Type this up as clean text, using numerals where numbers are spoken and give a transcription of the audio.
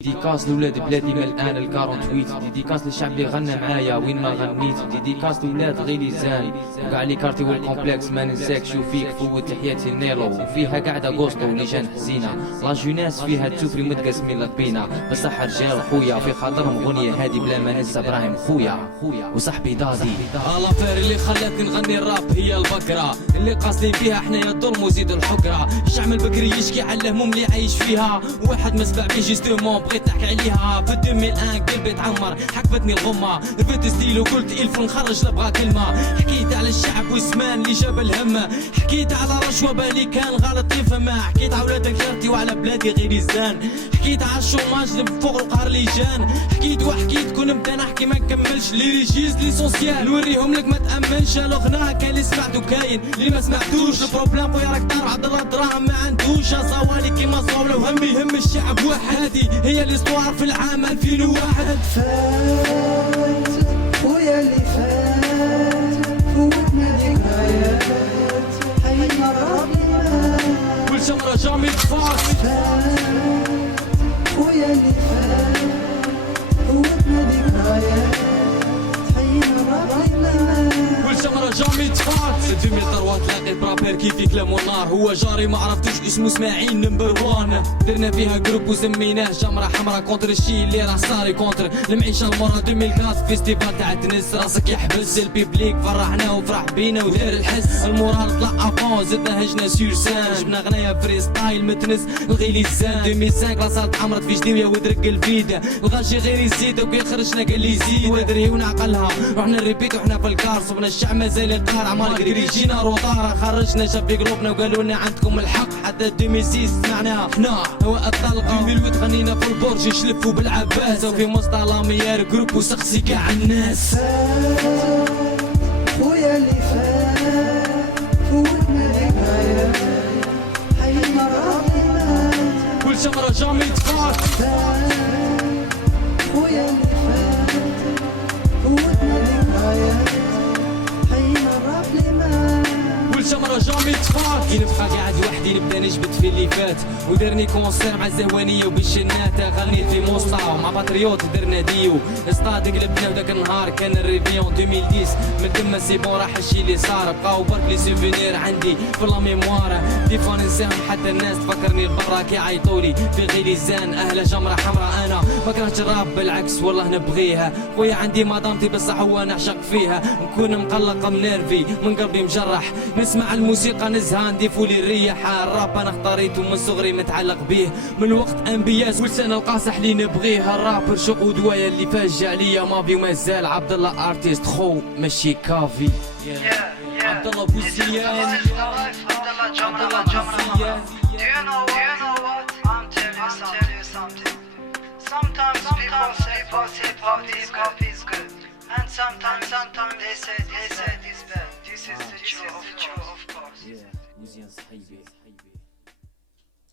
ديديكاس لولاد بلادي من الان الكارونتويت، ديديكاس للشعب اللي غنى معايا وين ما غنيت، ديديكاس لولاد غيليزان وكاع لي كارتي والكومبلكس ما ننساكش وفيك فوت تحياتي نيلو، وفيها قاعدة غوستو ولجان حزينة، لا جوناس فيها تشوفري متقسمين لطبينا، بصح رجال خويا في خاطرهم غنية هادي بلا ما ننسى ابراهيم خويا وصاحبي دادي. الافير اللي خلاتني نغني الراب هي البقرة اللي قاصدين فيها حنايا الظلم وزيد الحقرة، الشعب البكري يشكي على الهموم اللي عايش فيها، واحد ما سمع بيه جيستومون بغيت نحكي عليها. في 2001 قلبي تعمر حكفتني الغمة، رفدت ستيل وقلت الف نخرج لبغى كلمة، حكيت على الشعب والزمان اللي جاب الهم، حكيت على رشوة بالي كان غلط يفهمها، حكيت على ولاد كرتي وعلى بلادي غير الزان، حكيت على الشوماج اللي فوق القهر اللي جان، حكيت وحكيت كون نبدا نحكي ما نكملش لي ريجيز ليسونسيال نوريهم لك ما تامنش. الغناء كاين اللي سمعتو كاين اللي ما سمعتوش، البروبليم خويا راك طار عبد الله دراهم ما عندوش، صوالي كيما صوالي وهمي هم الشعب واحد، هادي هي الاستوار في العام 2001. فات خويا اللي فات فوتنا ذكريات حينا الرابط كل شمرة جامي تفاص. فات خويا اللي فات فوتنا ذكريات حينا الرابط كل شمرة جامي تفاص. 2003 تلاقيت برابير كيفي كلام ونار، هو جاري ما عرفتوش اسمه اسماعيل نمبر 1، درنا فيها جروب وسميناه جمرة حمرا كونتر الشي اللي راه صاري كونتر المعيشة المرة. 2004 فيستيفال تاع تنس راسك يحبس البيبليك فرحنا وفرح بينا ودار الحس، المورال طلع افون زدنا هجنا سور سان، جبنا غنايا فري ستايل متنس الغيليزان. 2005 لاصالت عمرت في جديوية ودرك الفيدا، الغاشي غير يزيد وكي خرجنا قال لي زيد ودري ونعقلها رحنا نريبيت وحنا في الكار، صبنا الشعب مازال القارع مالغري جينا روطارة، خرجنا شاب في جروبنا وقالوا لنا عندكم الحق، حتى 2006 سمعناها حنا هواء الطلقة. 2008 غنينا في البرج يشلفوا بالعباس، وفي مصطلح ميار جروب وسقسي كاع الناس. خويا اللي فات فوتنا ذكريات حينا الرابط كل شمرة جامي تفاص. خويا اللي فات فوتنا ذكريات حينا الرابط كل شمرة جامي تفاص. كي نبقى قاعد وحدي نبدا نجبد في اللي فات، ودرني كونسير مع الزهوانية وبالشنات، غنيت في موسطا ومع باتريوت درنا ديو استاد قلبنا، وداك النهار كان الريفيون 2010 من تما سي بون راح الشي اللي صار، بقاو برك لي سوفينير عندي في لا ميموار، ديفا ننساهم حتى الناس تفكرني البرا كي عيطولي في غيليزان اهلا جمرة حمرا. انا ما كرهتش الراب بالعكس والله نبغيها، خويا عندي مدامتي بصح هو نعشق فيها، نكون مقلق منيرفي من قلبي مجرح، نسمع الموسيقى نزهة نديفو لي الريح، الراب انا اختاريته من صغري متعلق بيه، من وقت انبياس ولسان القاصح اللي نبغيه، الراب رشق ودوايا اللي فاجع ليا مافي ومازال عبد الله ارتيست خو ماشي كافي. عبد الله بوزيان Do you know what? I'm telling you something. Sometimes people say hip-hop is good, and sometimes they say this bad. This is the truth, of course. وزيان صحيبي.